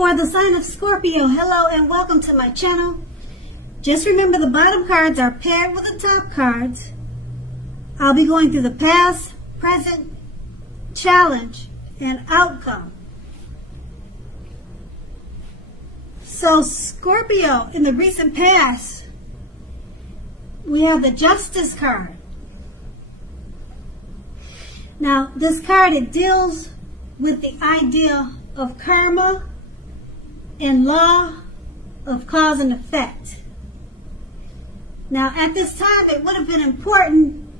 For the sign of Scorpio, hello and welcome to my channel. Just remember the bottom cards are paired with the top cards. I'll be going through the past, present, challenge, and outcome. So Scorpio, in the recent past, we have the Justice card. Now, this card, it deals with the idea of karma and law of cause and effect. Now, at this time, it would have been important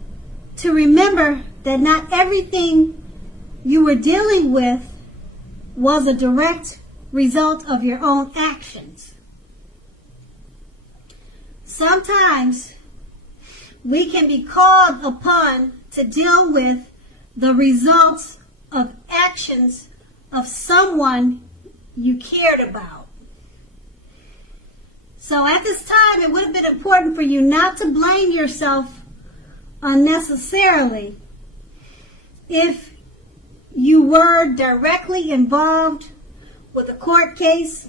to remember that not everything you were dealing with was a direct result of your own actions. Sometimes we can be called upon to deal with the results of actions of someone you cared about. So at this time, it would have been important for you not to blame yourself unnecessarily if you were directly involved with a court case.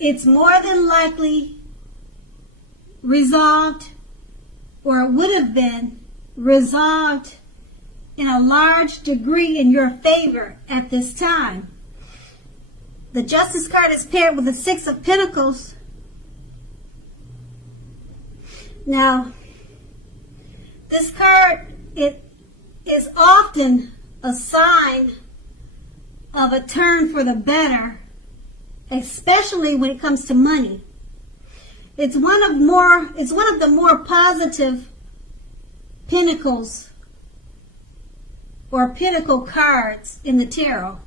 It's more than likely resolved, or it would have been resolved in a large degree in your favor at this time. The Justice card is paired with the Six of Pentacles. Now, this card, it is often a sign of a turn for the better, especially when it comes to money. It's one of the more positive pentacles or pentacle cards in the tarot.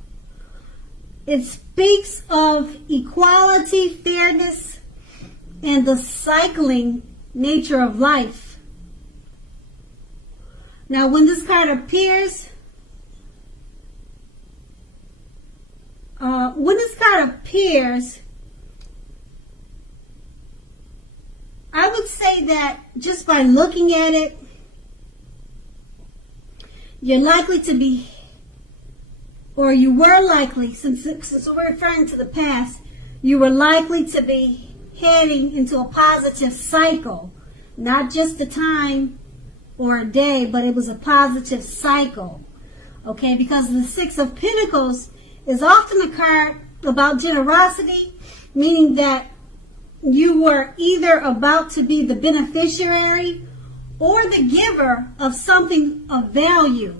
It speaks of equality, fairness, and the cycling nature of life. Now, when this card appears, I would say that just by looking at it, you're likely to be, or you were likely, since we're referring to the past, you were likely to be heading into a positive cycle. Not just a time or a day, but it was a positive cycle. Okay, because the Six of Pentacles is often a card about generosity, meaning that you were either about to be the beneficiary or the giver of something of value.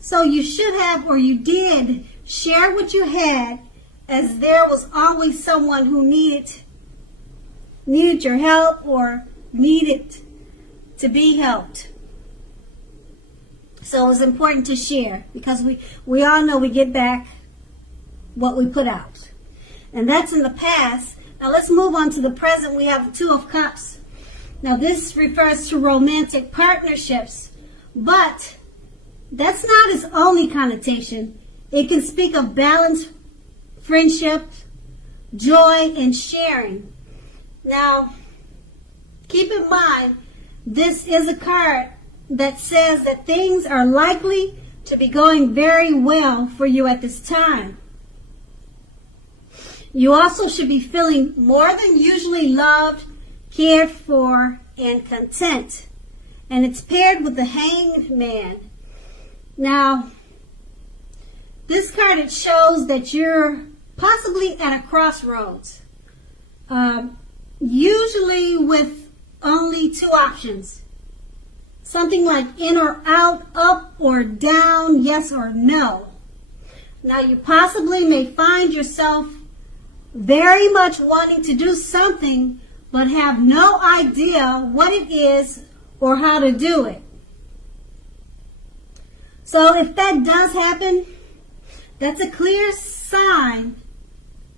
So you should have, or you did, share what you had, as there was always someone who needed your help or needed to be helped. So it was important to share, because we all know we get back what we put out. And that's in the past. Now let's move on to the present. We have the Two of Cups. Now this refers to romantic partnerships, but that's not its only connotation. It can speak of balance, friendship, joy, and sharing. Now, keep in mind, this is a card that says that things are likely to be going very well for you at this time. You also should be feeling more than usually loved, cared for, and content. And it's paired with the Hanged Man. Now, this card, it shows that you're possibly at a crossroads. Usually with only two options. Something like in or out, up or down, yes or no. Now, you possibly may find yourself very much wanting to do something, but have no idea what it is or how to do it. So if that does happen, that's a clear sign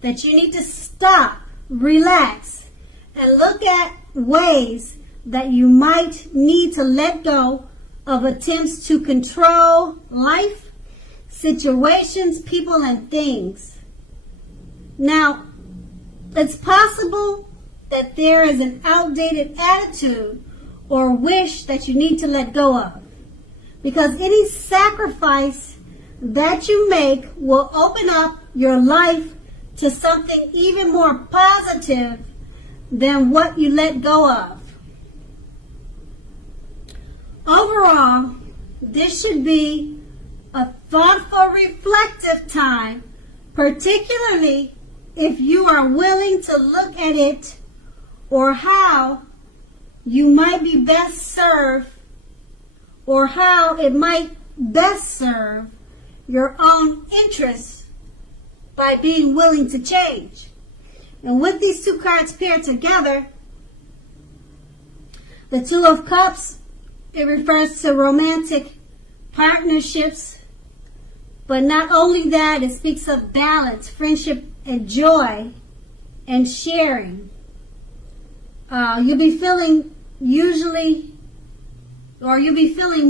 that you need to stop, relax, and look at ways that you might need to let go of attempts to control life, situations, people, and things. Now, it's possible that there is an outdated attitude or wish that you need to let go of, because any sacrifice that you make will open up your life to something even more positive than what you let go of. Overall, this should be a thoughtful, reflective time, particularly if you are willing to look at it or how you might be best served, or how it might best serve your own interests by being willing to change. And with these two cards paired together, the Two of Cups, it refers to romantic partnerships, but not only that, it speaks of balance, friendship, and joy, and sharing. You'll be feeling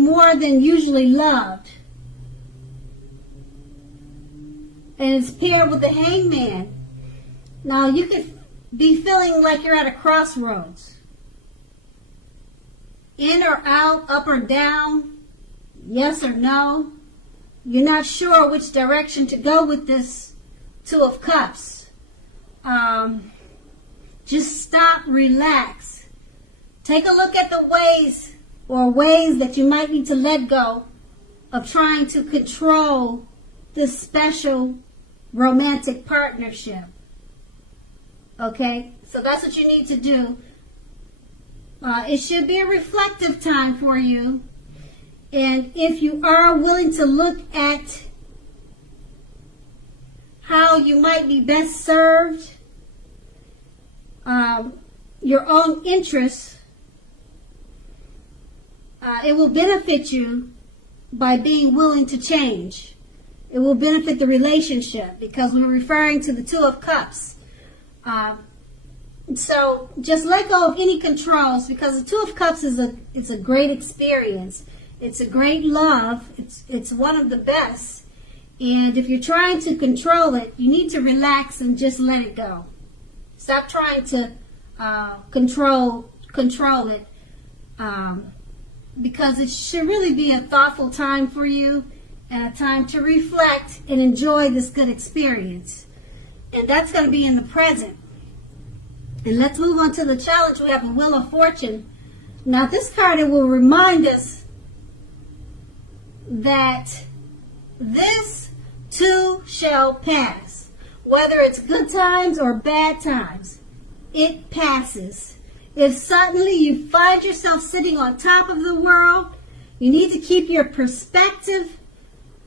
more than usually loved. And it's paired with the Hangman. Now, you could be feeling like you're at a crossroads. In or out, up or down, yes or no. You're not sure which direction to go with this Two of Cups. Just stop, relax. Take a look at the ways that you might need to let go of trying to control this special romantic partnership. Okay, so that's what you need to do. It should be a reflective time for you. And if you are willing to look at how you might be best served, your own interests, it will benefit you by being willing to change. It will benefit the relationship because we're referring to the Two of Cups. So just let go of any controls, because the Two of Cups is a great experience. It's a great love. It's one of the best. And if you're trying to control it, you need to relax and just let it go. Stop trying to control it, because it should really be a thoughtful time for you and a time to reflect and enjoy this good experience. And that's going to be in the present. And let's move on to the challenge. We have a Wheel of Fortune. Now, this card, it will remind us that this too shall pass. Whether it's good times or bad times, it passes. If suddenly you find yourself sitting on top of the world, you need to keep your perspective,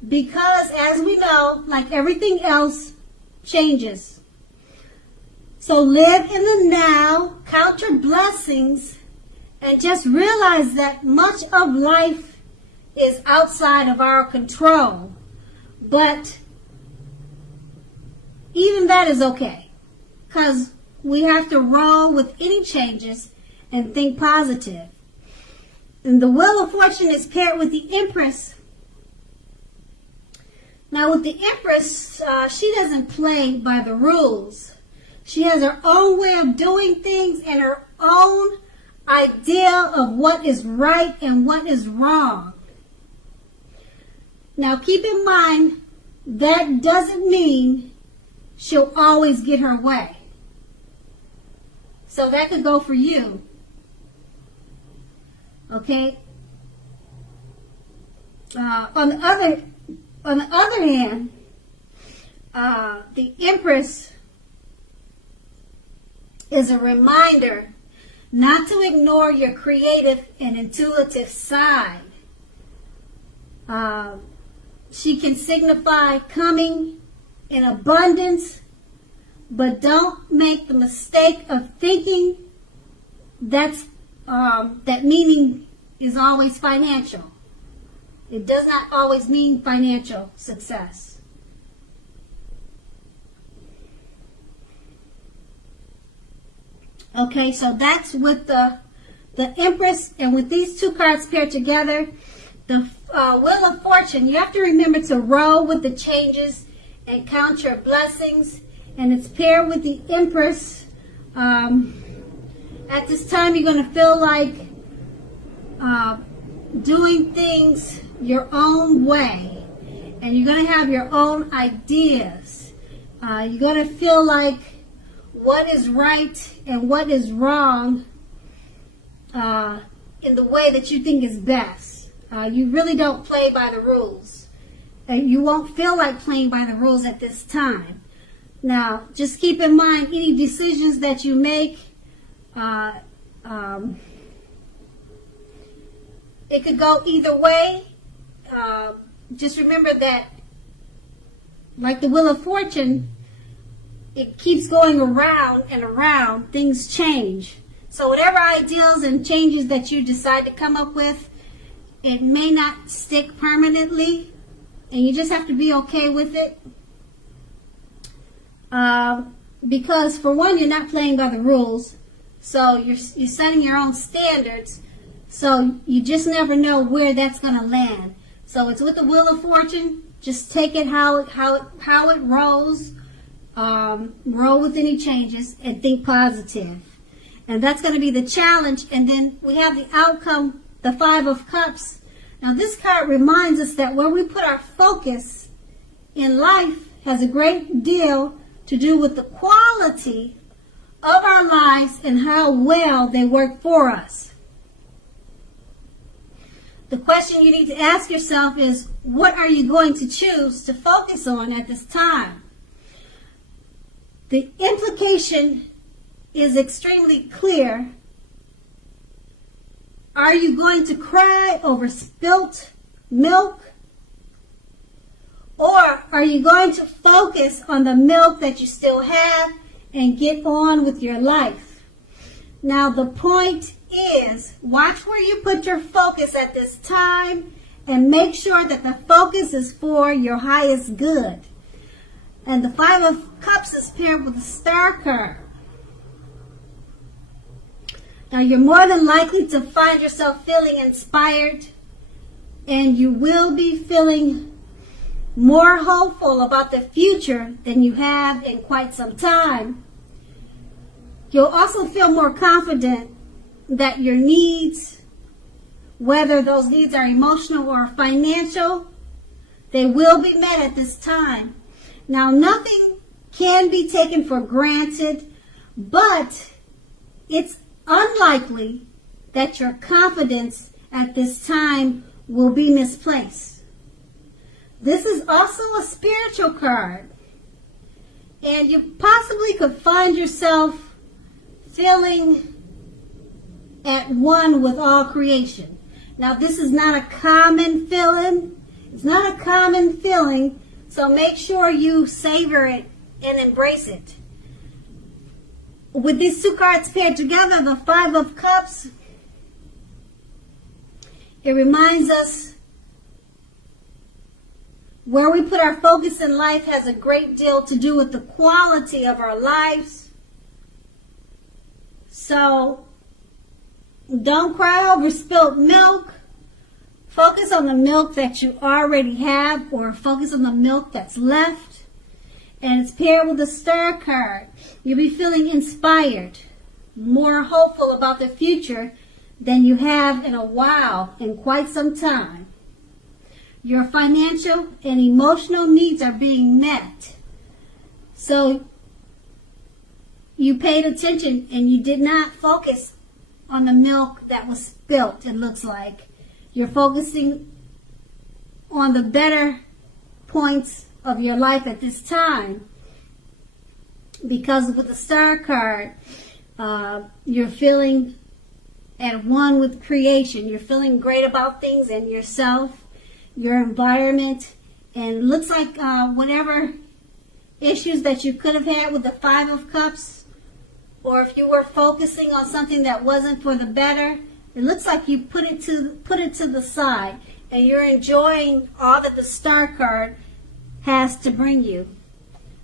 because as we know, like everything else, changes. So live in the now, count your blessings, and just realize that much of life is outside of our control. But even that is okay, because we have to roll with any changes and think positive. And the Wheel of Fortune is paired with the Empress. Now with the Empress, she doesn't play by the rules. She has her own way of doing things and her own idea of what is right and what is wrong. Now keep in mind, that doesn't mean she'll always get her way. So that could go for you. Okay? On the other hand, the Empress is a reminder not to ignore your creative and intuitive side. She can signify coming in abundance, but don't make the mistake of thinking that meaning is always financial. It does not always mean financial success. Okay, so that's with the Empress, and with these two cards paired together, the Wheel of Fortune, you have to remember to roll with the changes and count your blessings. And it's paired with the Empress. At this time, you're going to feel like doing things your own way. and you're going to have your own ideas. You're going to feel like what is right and what is wrong in the way that you think is best. You really don't play by the rules. You won't feel like playing by the rules at this time. Now, just keep in mind, any decisions that you make, it could go either way. Just remember that, like the Wheel of Fortune, it keeps going around and around. Things change. So whatever ideals and changes that you decide to come up with, it may not stick permanently, and you just have to be okay with it. Because for one, you're not playing by the rules, so you're setting your own standards. So you just never know where that's going to land. So it's with the Wheel of Fortune. Just take it how it rolls. Roll with any changes and think positive. And that's going to be the challenge. And then we have the outcome, the Five of Cups. Now this card reminds us that where we put our focus in life has a great deal to do with the quality of our lives and how well they work for us. The question you need to ask yourself is, what are you going to choose to focus on at this time? The implication is extremely clear. Are you going to cry over spilt milk? Or are you going to focus on the milk that you still have and get on with your life? Now the point is, watch where you put your focus at this time and make sure that the focus is for your highest good. And the Five of Cups is paired with the Star card. Now you're more than likely to find yourself feeling inspired, and you will be feeling more hopeful about the future than you have in quite some time. You'll also feel more confident that your needs, whether those needs are emotional or financial, they will be met at this time. Now, nothing can be taken for granted, but it's unlikely that your confidence at this time will be misplaced. This is also a spiritual card, and you possibly could find yourself feeling at one with all creation. Now, this is not a common feeling. It's not a common feeling, so make sure you savor it and embrace it. With these two cards paired together, the Five of Cups, it reminds us where we put our focus in life has a great deal to do with the quality of our lives. So don't cry over spilt milk. Focus on the milk that you already have, or focus on the milk that's left. And it's paired with the Star card. You'll be feeling inspired, more hopeful about the future than you have in a while, in quite some time. Your financial and emotional needs are being met. So you paid attention and you did not focus on the milk that was spilt, it looks like. You're focusing on the better points of your life at this time. Because with the Star card, you're feeling at one with creation. You're feeling great about things and yourself, your environment, and it looks like whatever issues that you could have had with the Five of Cups, or if you were focusing on something that wasn't for the better, it looks like you put it to the side, and you're enjoying all that the Star card has to bring you.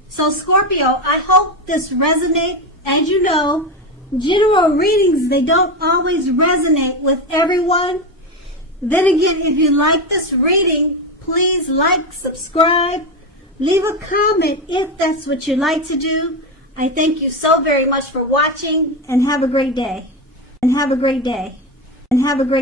So Scorpio, I hope this resonates. As you know, general readings, they don't always resonate with everyone. Then again, if you like this reading, please like, subscribe, leave a comment if that's what you like to do. I thank you so very much for watching, and have a great day. And have a great day. And have a great